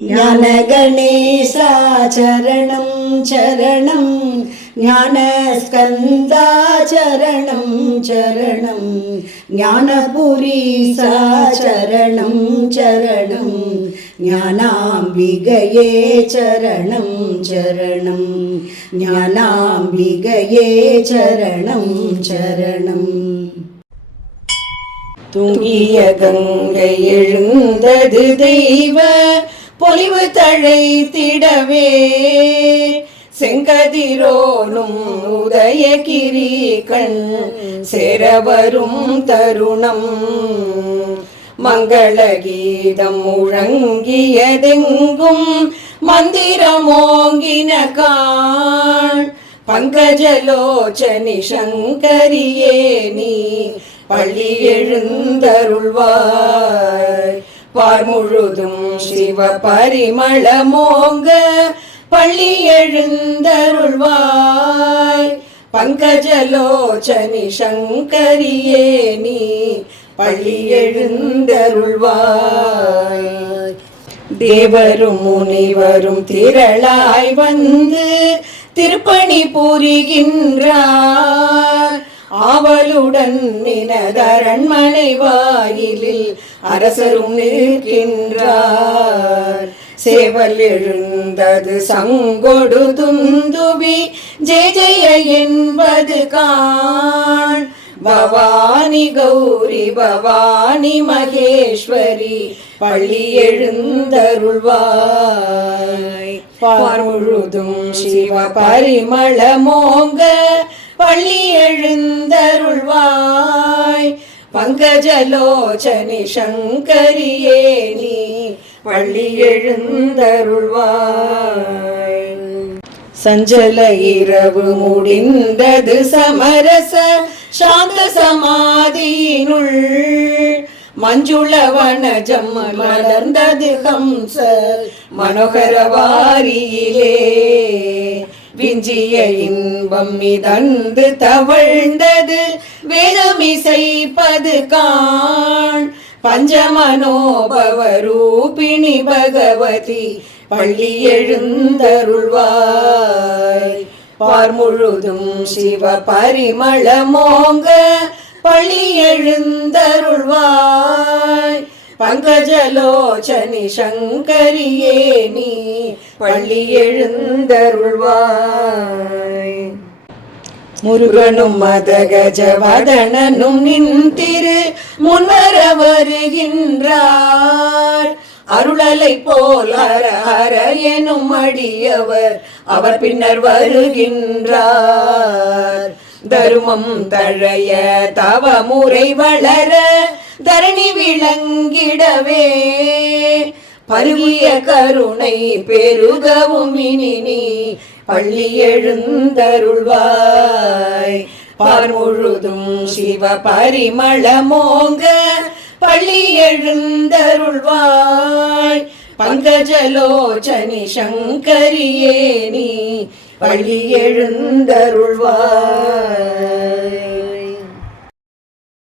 ज्ञानगणेशा चरणं चरणं ज्ञानस्कन्दा चरणं चरणं ज्ञानपुरीसा चरणं चरणं ज्ञानाम्बिकये चरणं चरणं ज्ञानाम्बिकये चरणं चरणं தூங்கிய கங்கை எழுந்தது தெய்வ பொலிவு தழைத்திடவே செங்கதிரோனும் உதயகிரி கண் சேரவரும் தருணம் மங்கள கீதம் முழங்கியதெங்கும் மந்திரமோங்கின காண் பங்கஜலோச்சனி சங்கரியே நீ பள்ளி எழுந்தருள்வாய் பார் முழுதும் சிவ பரிமளமோங்க பள்ளி எழுந்தருள்வாய் பங்கஜலோச்சனி சங்கரியே நீ பள்ளி எழுந்தருள்வாய் தேவரும் முனிவரும் திரளாய் வந்து திருப்பணி புரிகின்றார் ஆவலுடன் நினதரண்மனை வாயிலில் அரசரும் நிற்கின்றார் சேவல் எழுந்தது சங்கொடு துந்துபி ஜெய ஜெய என்பது காண் பவானி கௌரி பவானி மகேஸ்வரி பள்ளி எழுந்தருள்வாய் பார் முழுதும் சிவ பரிமளமோங்க பள்ளி எழுந்தருள்வாய் பங்கஜலோச்சனி சங்கரியே நீ பள்ளி எழுந்தருள்வாய் சஞ்சல இரவு முடிந்தது சமரச சாந்த சமாதியினுள் மஞ்சுள வனஜம் மலர்ந்தது ஹம்ச மனோகர வாரியிலே விஞ்சிய இன்பம் மிதந்து தவழ்ந்தது வேதமிசைப்பது காண் பஞ்சமனோபவ ரூபிணி பகவதி பள்ளி எழுந்தருள்வாய் பார் முழுதும் சிவ பரிமளமோங்க பள்ளி எழுந்தருள்வாய் பங்கஜலோச்சனி சங்கரியே நீ பள்ளி எழுந்தருள்வாய் முருகனும் மதகஜவதனனும் நின்றிரு முன்வர வருகின்றார் அருளலை போல் ஹர ஹர எனும் அடியவர் அவர் பின்னர் வருகின்றார் தருமம் தழைய தவமுறை வளர தரணி விளங்கிடவே பருகிய கருணை பெருகவும் இனி பள்ளி எழுந்தருள்வாய் பார் முழுதும் சிவ பரிமளமோங்க பள்ளி எழுந்தருள்வாய் பங்கஜலோச்சனி சங்கரியே நீ பள்ளி எழுந்தருள்வாய்.